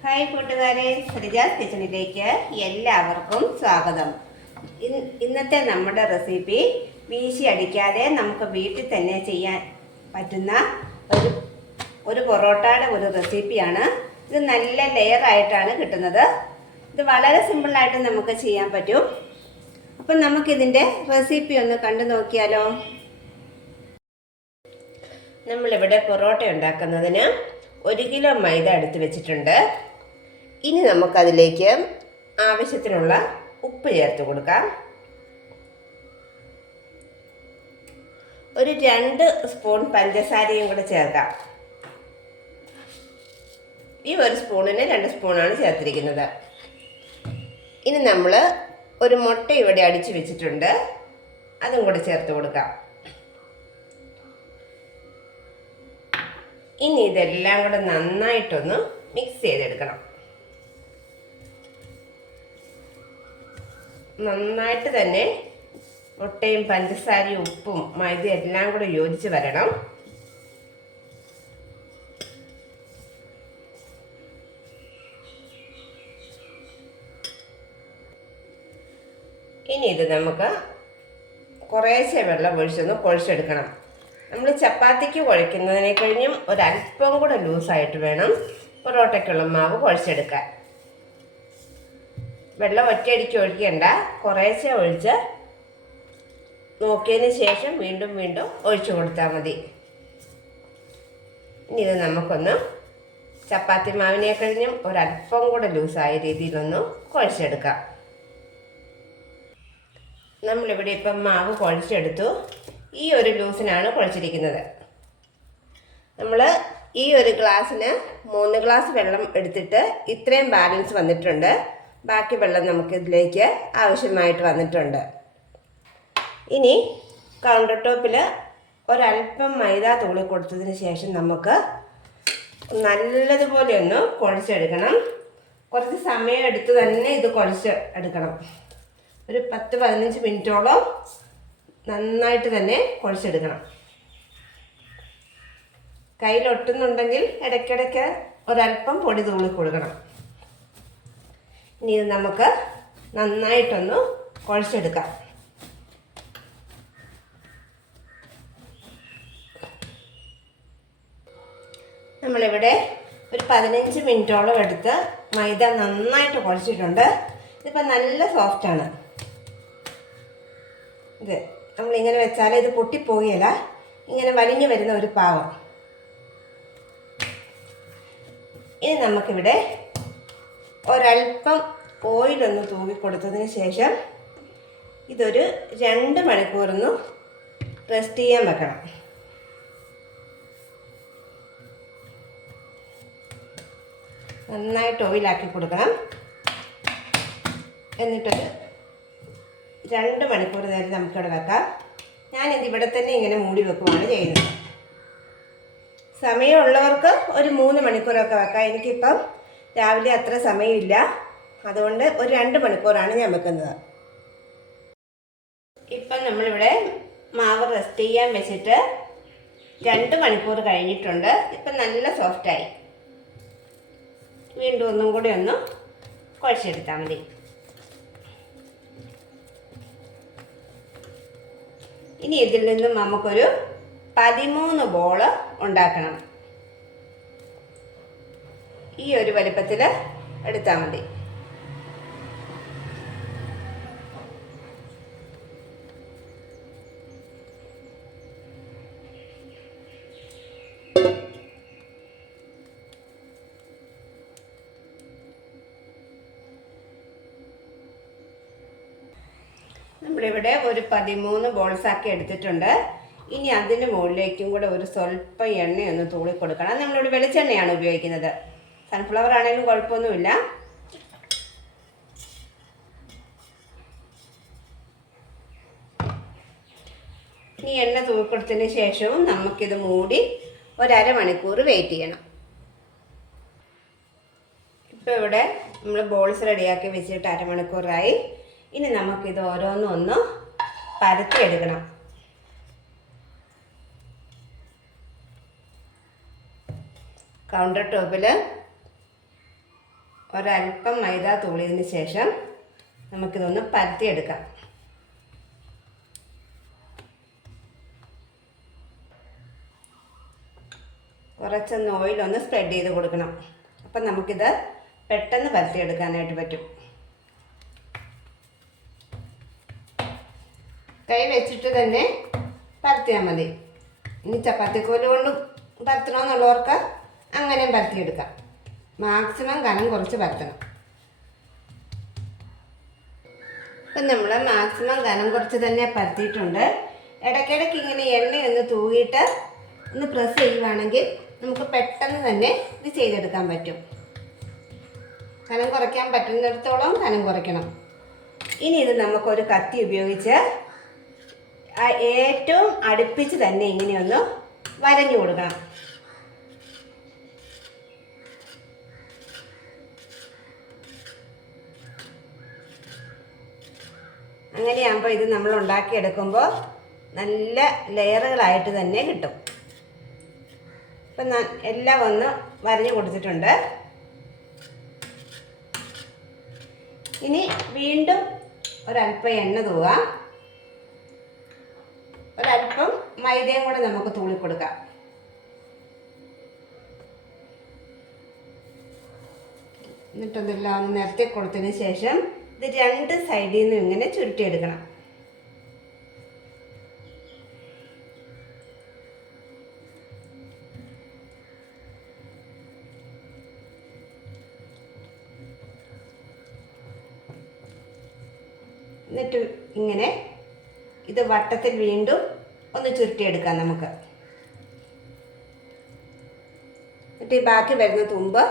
Hi കൂട്ടുകാരെ ശ്രീജാസ് കിച്ചണിലേക്ക് എല്ലാവർക്കും സ്വാഗതം. ഇന്നത്തെ നമ്മുടെ റെസിപ്പി വീശി അടിക്കാതെ നമുക്ക് വീട്ടിൽ തന്നെ ചെയ്യാൻ പറ്റുന്ന ഒരു ഒരു പൊറോട്ടയുടെ ഒരു റെസിപ്പിയാണ്. ഇത് നല്ല ലെയർ ആയിട്ടാണ് കിട്ടുന്നത്. ഇത് വളരെ സിമ്പിളായിട്ട് നമുക്ക് ചെയ്യാൻ പറ്റും. അപ്പം നമുക്കിതിന്റെ റെസിപ്പി ഒന്ന് കണ്ടു നോക്കിയാലോ. നമ്മളിവിടെ പൊറോട്ട ഉണ്ടാക്കുന്നതിന് ഒരു കിലോ മൈദ എടുത്ത് വെച്ചിട്ടുണ്ട്. ഇനി നമുക്കതിലേക്ക് ആവശ്യത്തിനുള്ള ഉപ്പ് ചേർത്ത് കൊടുക്കാം. ഒരു രണ്ട് സ്പൂൺ പഞ്ചസാരയും കൂടെ ചേർക്കാം. ഈ ഒരു സ്പൂണിന് രണ്ട് സ്പൂണാണ് ചേർത്തിരിക്കുന്നത്. ഇനി നമ്മൾ ഒരു മുട്ട ഇവിടെ അടിച്ചു വെച്ചിട്ടുണ്ട്. അതും കൂടെ ചേർത്ത് കൊടുക്കാം. ഇനി ഇതെല്ലാം കൂടെ നന്നായിട്ടൊന്ന് മിക്സ് ചെയ്തെടുക്കണം. നന്നായിട്ട് തന്നെ മുട്ടയും പഞ്ചസാരയും ഉപ്പും മൈദ എല്ലാം കൂടെ യോജിച്ച് വരണം. ഇനി ഇത് നമുക്ക് കുറേശ്ശെ വെള്ളം ഒഴിച്ചൊന്ന് കുഴച്ചെടുക്കണം. നമ്മൾ ചപ്പാത്തിക്ക് കുഴയ്ക്കുന്നതിനെ കഴിഞ്ഞും ഒരല്പം കൂടെ ലൂസായിട്ട് വേണം പൊറോട്ടയ്ക്കുള്ള മാവ് കുഴച്ചെടുക്കാൻ. വെള്ളം ഒറ്റയടിക്ക് ഒഴിക്കേണ്ട. കുറേശ്ശെ ഒഴിച്ച് നോക്കിയതിന് ശേഷം വീണ്ടും വീണ്ടും ഒഴിച്ചു കൊടുത്താൽ മതി. ഇനി ഇത് നമുക്കൊന്ന് ചപ്പാത്തി മാവിനെ കഴിഞ്ഞും ഒരല്പം കൂടെ ലൂസായ രീതിയിലൊന്ന് കുഴച്ചെടുക്കാം. നമ്മളിവിടെ ഇപ്പം മാവ് കുഴച്ചെടുത്തു. ഈ ഒരു ലൂസിനാണ് കുഴച്ചിരിക്കുന്നത്. നമ്മൾ ഈ ഒരു ഗ്ലാസ്സിന് മൂന്ന് ഗ്ലാസ് വെള്ളം എടുത്തിട്ട് ഇത്രയും ബാലൻസ് വന്നിട്ടുണ്ട്. ബാക്കി വെള്ളം നമുക്ക് ഇതിലേക്ക് ആവശ്യമായിട്ട് വന്നിട്ടുണ്ട്. ഇനി കൗണ്ടർ ടോപ്പിൽ ഒരല്പം മൈദ തുള്ളി കൊടുത്തതിന് ശേഷം നമുക്ക് നല്ലതുപോലെ ഒന്ന് കുഴച്ചെടുക്കണം. കുറച്ച് സമയം എടുത്ത് തന്നെ ഇത് കുഴച്ച് എടുക്കണം ഒരു പത്ത് പതിനഞ്ച് മിനിറ്റോളം നന്നായിട്ട് തന്നെ കുഴച്ചെടുക്കണം. കയ്യിലൊട്ടുന്നുണ്ടെങ്കിൽ ഇടയ്ക്കിടയ്ക്ക് ഒരല്പം പൊടി തൂളി കൊടുക്കണം. ഇനി ഇത് നമുക്ക് നന്നായിട്ടൊന്ന് കുഴച്ചെടുക്കാം. നമ്മളിവിടെ ഒരു പതിനഞ്ച് മിനിറ്റോളം എടുത്ത് മൈദ നന്നായിട്ട് കുഴച്ചിട്ടുണ്ട്. ഇതിപ്പോൾ നല്ല സോഫ്റ്റാണ്. ഇത് നമ്മളിങ്ങനെ വെച്ചാൽ ഇത് പൊട്ടിപ്പോവുകയില്ല ഇങ്ങനെ വലിഞ്ഞു വരുന്ന ഒരു പാവം. ഇനി നമുക്കിവിടെ ഒരല്പം ഓയിലൊന്ന് തൂവി കൊടുത്തതിന് ശേഷം ഇതൊരു രണ്ട് മണിക്കൂറൊന്ന് റെസ്റ്റ് ചെയ്യാൻ വെക്കണം. നന്നായിട്ട് ഓയിലാക്കി കൊടുക്കണം. എന്നിട്ടൊരു രണ്ട് മണിക്കൂർ നേരം നമുക്കിവിടെ വെക്കാം. ഞാനിത് ഇവിടെ തന്നെ ഇങ്ങനെ മൂടി വെക്കുവാണ് ചെയ്യുന്നത്. സമയമുള്ളവർക്ക് ഒരു മൂന്ന് മണിക്കൂറൊക്കെ വെക്കാം. എനിക്കിപ്പം രാവിലെ അത്ര സമയമില്ല. അതുകൊണ്ട് ഒരു രണ്ട് മണിക്കൂറാണ് ഞാൻ വെക്കുന്നത്. ഇപ്പം നമ്മളിവിടെ മാവ് റെസ്റ്റ് ചെയ്യാൻ വെച്ചിട്ട് രണ്ട് മണിക്കൂർ കഴിഞ്ഞിട്ടുണ്ട്. ഇപ്പം നല്ല സോഫ്റ്റായി. വീണ്ടും ഒന്നും കൂടി ഒന്ന് കുഴച്ചെടുത്താൽ മതി. ഇനി ഇതിൽ നിന്നും നമുക്കൊരു പതിമൂന്ന് ബോൾ ഉണ്ടാക്കണം. ഈ ഒരു വലിപ്പത്തിൽ എടുത്താൽ മതി. നമ്മളിവിടെ ഒരു പതിമൂന്ന് ബോൾസാക്കി എടുത്തിട്ടുണ്ട്. ഇനി അതിന് മുകളിലേക്കും കൂടെ ഒരു സ്വല്പം എണ്ണയൊന്ന് തൂളി കൊടുക്കണം. നമ്മളിവിടെ വെളിച്ചെണ്ണയാണ് ഉപയോഗിക്കുന്നത്. സൺഫ്ലവർ ആണെങ്കിലും കുഴപ്പമൊന്നുമില്ല. ഇനി എണ്ണ തൂക്കൊടുത്തതിന് ശേഷവും നമുക്കിത് മൂടി ഒരമണിക്കൂർ വെയിറ്റ് ചെയ്യണം. ഇപ്പോൾ ഇവിടെ നമ്മൾ ബോൾസ് റെഡിയാക്കി വെച്ചിട്ട് അരമണിക്കൂറായി. ഇനി നമുക്കിത് ഓരോന്നും ഒന്ന് പരത്തിയെടുക്കണം കൗണ്ടർ ടോപ്പിൽ ഒരല്പം മൈദ തൂളിയതിന് ശേഷം നമുക്കിതൊന്ന് പരത്തിയെടുക്കാം. കുറച്ചൊന്ന് ഓയിലൊന്ന് സ്പ്രെഡ് ചെയ്ത് കൊടുക്കണം. അപ്പം നമുക്കിത് പെട്ടെന്ന് പരത്തിയെടുക്കാനായിട്ട് പറ്റും. കൈ വെച്ചിട്ട് തന്നെ പരത്തിയാൽ മതി. ഇനി ചപ്പാത്തിക്കോൽ കൊണ്ട് പരത്തണമെന്നുള്ളവർക്ക് അങ്ങനെയും പരത്തിയെടുക്കാം. മാക്സിമം കനം കുറച്ച് പരത്തണം. ഇപ്പം നമ്മൾ മാക്സിമം കനം കുറച്ച് തന്നെ പരത്തിയിട്ടുണ്ട്. ഇടയ്ക്കിടയ്ക്ക് ഇങ്ങനെ എണ്ണയൊന്ന് തൂകിയിട്ട് ഒന്ന് പ്രസ് ചെയ്യുവാണെങ്കിൽ നമുക്ക് പെട്ടെന്ന് തന്നെ ഇത് ചെയ്തെടുക്കാൻ പറ്റും. കനം കുറയ്ക്കാൻ പറ്റുന്നിടത്തോളം കനം കുറയ്ക്കണം. ഇനി ഇത് നമുക്കൊരു കത്തി ഉപയോഗിച്ച് ഏറ്റവും അടുപ്പിച്ച് തന്നെ ഇങ്ങനെയൊന്ന് വരഞ്ഞു കൊടുക്കണം അങ്ങനെയാകുമ്പോൾ ഇത് നമ്മൾ ഉണ്ടാക്കിയെടുക്കുമ്പോൾ നല്ല ലെയറുകളായിട്ട് തന്നെ കിട്ടും. ഇപ്പം എല്ലാം ഒന്ന് വരഞ്ഞു കൊടുത്തിട്ടുണ്ട്. ഇനി വീണ്ടും ഒരല്പം എണ്ണ തൂവാം. ഒരല്പം മൈദയും കൂടെ നമുക്ക് തൂളി കൊടുക്കാം. എന്നിട്ടതെല്ലാം ഒന്ന് നിരത്തി കൊടുത്തതിന് ശേഷം ഇത് രണ്ട് സൈഡിൽ നിന്നും ഇങ്ങനെ ചുരുട്ടിയെടുക്കണം. എന്നിട്ട് ഇങ്ങനെ ഇത് വട്ടത്തിൽ വീണ്ടും ഒന്ന് ചുരുട്ടിയെടുക്കാം നമുക്ക്. എന്നിട്ട് ഈ ബാക്കി വരുന്ന തുമ്പ്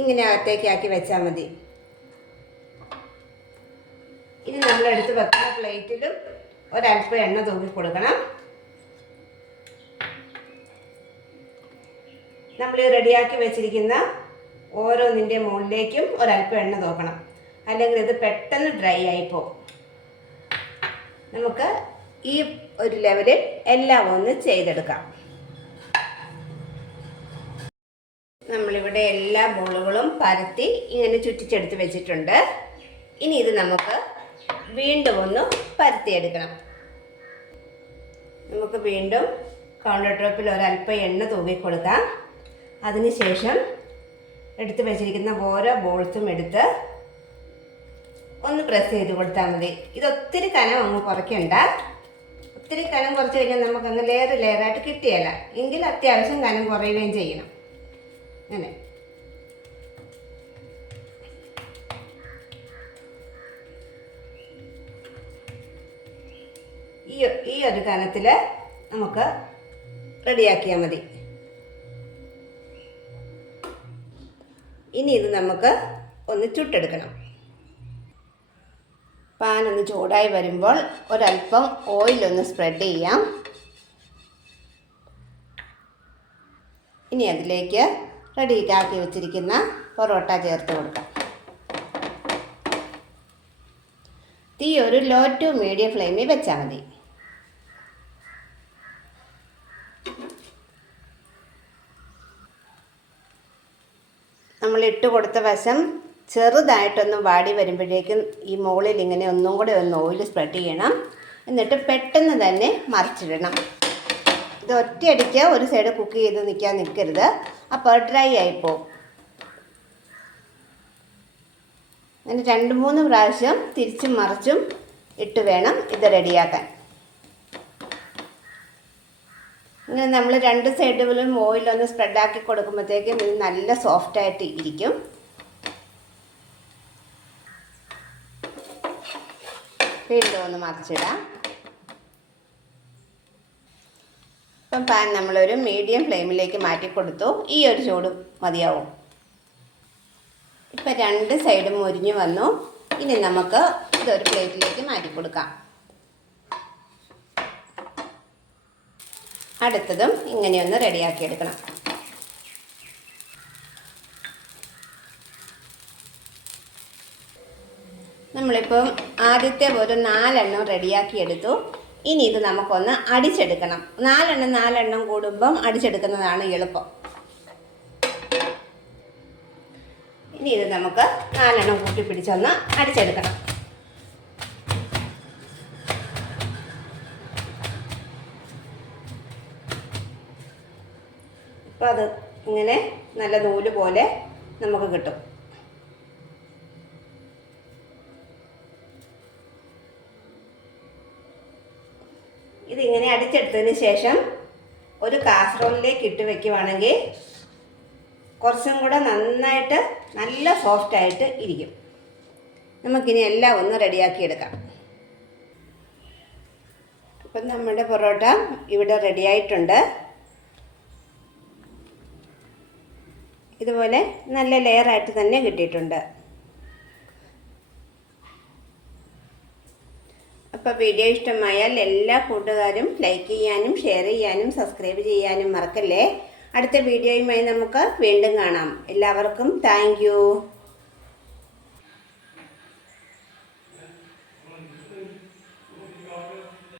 ഇങ്ങനെ അകത്തേക്കാക്കി വെച്ചാൽ മതി. ഇനി നമ്മൾ എടുത്ത് വെക്കുന്ന പ്ലേറ്റിലും ഒരൽപ്പം എണ്ണ തൂക്കി കൊടുക്കണം. നമ്മൾ റെഡിയാക്കി വെച്ചിരിക്കുന്ന ഓരോന്നിന്റെ മുകളിലേക്കും ഒരൽപ്പം എണ്ണ തൂക്കണം. അല്ലെങ്കിൽ ഇത് പെട്ടെന്ന് ഡ്രൈ ആയിപ്പോവും നമുക്ക് ഈ ഒരു ലെവലിൽ എല്ലാം ഒന്ന് ചെയ്തെടുക്കാം. നമ്മളിവിടെ എല്ലാ ബോളുകളും പരത്തി ഇങ്ങനെ ചുറ്റിച്ചെടുത്ത് വെച്ചിട്ടുണ്ട്. ഇനി ഇത് നമുക്ക് വീണ്ടും ഒന്ന് പരത്തിയെടുക്കണം. നമുക്ക് വീണ്ടും കൗണ്ടർ ടോപ്പിൽ ഒരല്പം എണ്ണ തൂക്കി കൊടുക്കാം. അതിനുശേഷം എടുത്ത് വെച്ചിരിക്കുന്ന ഓരോ ബോൾസും എടുത്ത് ഒന്ന് പ്രസ് ചെയ്ത് കൊടുത്താൽ മതി. ഇതൊത്തിരി കനം അങ്ങ് കുറയ്ക്കണ്ട. ഒത്തിരി കനം കുറച്ച് കഴിഞ്ഞാൽ നമുക്ക് അങ്ങ് ലെയർ ലെയറായിട്ട് കിട്ടിയല്ല എങ്കിൽ അത്യാവശ്യം കനം കുറയുകയും ചെയ്യണം. അങ്ങനെ ഈ ഈ ഒരു കനത്തിൽ നമുക്ക് റെഡിയാക്കിയാൽ മതി. ഇനി ഇത് നമുക്ക് ഒന്ന് ചുട്ടെടുക്കണം. പാൻ ഒന്ന് ചൂടായി വരുമ്പോൾ ഒരല്പം ഓയിലൊന്ന് സ്പ്രെഡ് ചെയ്യാം. ഇനി അതിലേക്ക് റെഡിയാക്കി വെച്ചിരിക്കുന്ന പൊറോട്ട ചേർത്ത് കൊടുക്കാം. തീ ഒരു ലോ ടു മീഡിയം ഫ്ലെയിമിൽ വെച്ചാൽ മതി. നമ്മൾ ഇട്ട് കൊടുത്ത വശം ചെറുതായിട്ടൊന്ന് വാടി വരുമ്പോഴേക്കും ഈ മുകളിൽ ഇങ്ങനെ ഒന്നും കൂടെ ഒന്ന് ഓയിൽ സ്പ്രെഡ് ചെയ്യണം. എന്നിട്ട് പെട്ടെന്ന് തന്നെ മറിച്ചിടണം. ഇത് ഒറ്റയടിക്ക് ഒരു സൈഡ് കുക്ക് ചെയ്ത് നിൽക്കാൻ നിൽക്കരുത്. അപ്പോൾ ഡ്രൈ ആയിപ്പോവും അങ്ങനെ രണ്ട് മൂന്ന് പ്രാവശ്യം തിരിച്ചും മറിച്ചും ഇട്ട് വേണം ഇത് റെഡിയാക്കാൻ. ഇങ്ങനെ നമ്മൾ രണ്ട് സൈഡിലും ഓയിലൊന്ന് സ്പ്രെഡാക്കി കൊടുക്കുമ്പോഴത്തേക്കും ഇത് നല്ല സോഫ്റ്റായിട്ട് ഇരിക്കും. വീണ്ടും ഒന്ന് മറിച്ചിടാം. ഇപ്പം പാൻ നമ്മളൊരു മീഡിയം ഫ്ലെയിമിലേക്ക് മാറ്റി കൊടുത്തു. ഈ ഒരു ചൂട് മതിയാവും. ഇപ്പം രണ്ട് സൈഡും മുരിഞ്ഞു വന്നു. ഇനി നമുക്ക് ഇതൊരു പ്ലേറ്റിലേക്ക് മാറ്റി കൊടുക്കാം. അടുത്തതും ഇങ്ങനെയൊന്ന് റെഡിയാക്കി എടുക്കണം. നമ്മളിപ്പം ആദ്യത്തെ ഒരു നാലെണ്ണം റെഡിയാക്കി എടുത്തു. ഇനി ഇത് നമുക്കൊന്ന് അടിച്ചെടുക്കണം. നാലെണ്ണം നാലെണ്ണം കൂടുമ്പം അടിച്ചെടുക്കുന്നതാണ് എളുപ്പം. ഇനി ഇത് നമുക്ക് നാലെണ്ണം കൂട്ടി പിടിച്ചൊന്ന് അടിച്ചെടുക്കണം. അപ്പോൾ അത് ഇങ്ങനെ നല്ല നൂൽ പോലെ നമുക്ക് കിട്ടും. അടിച്ചെടുത്തതിന് ശേഷം ഒരു കാസറോളിലേക്ക് ഇട്ട് വെക്കുവാണെങ്കിൽ കുറച്ചും കൂടെ നന്നായിട്ട് നല്ല സോഫ്റ്റായിട്ട് ഇരിക്കും. നമുക്കിനി എല്ലാം ഒന്ന് റെഡിയാക്കി എടുക്കാം. അപ്പം നമ്മുടെ പൊറോട്ട ഇവിടെ റെഡിയായിട്ടുണ്ട് ഇതുപോലെ നല്ല ലെയറായിട്ട് തന്നെ കിട്ടിയിട്ടുണ്ട്. അപ്പോൾ വീഡിയോ ഇഷ്ടമായാൽ എല്ലാ കൂട്ടുകാരും ലൈക്ക് ചെയ്യാനും ഷെയർ ചെയ്യാനും സബ്സ്ക്രൈബ് ചെയ്യാനും മറക്കല്ലേ? അടുത്ത വീഡിയോയുമായി നമുക്ക് വീണ്ടും കാണാം. എല്ലാവർക്കും താങ്ക്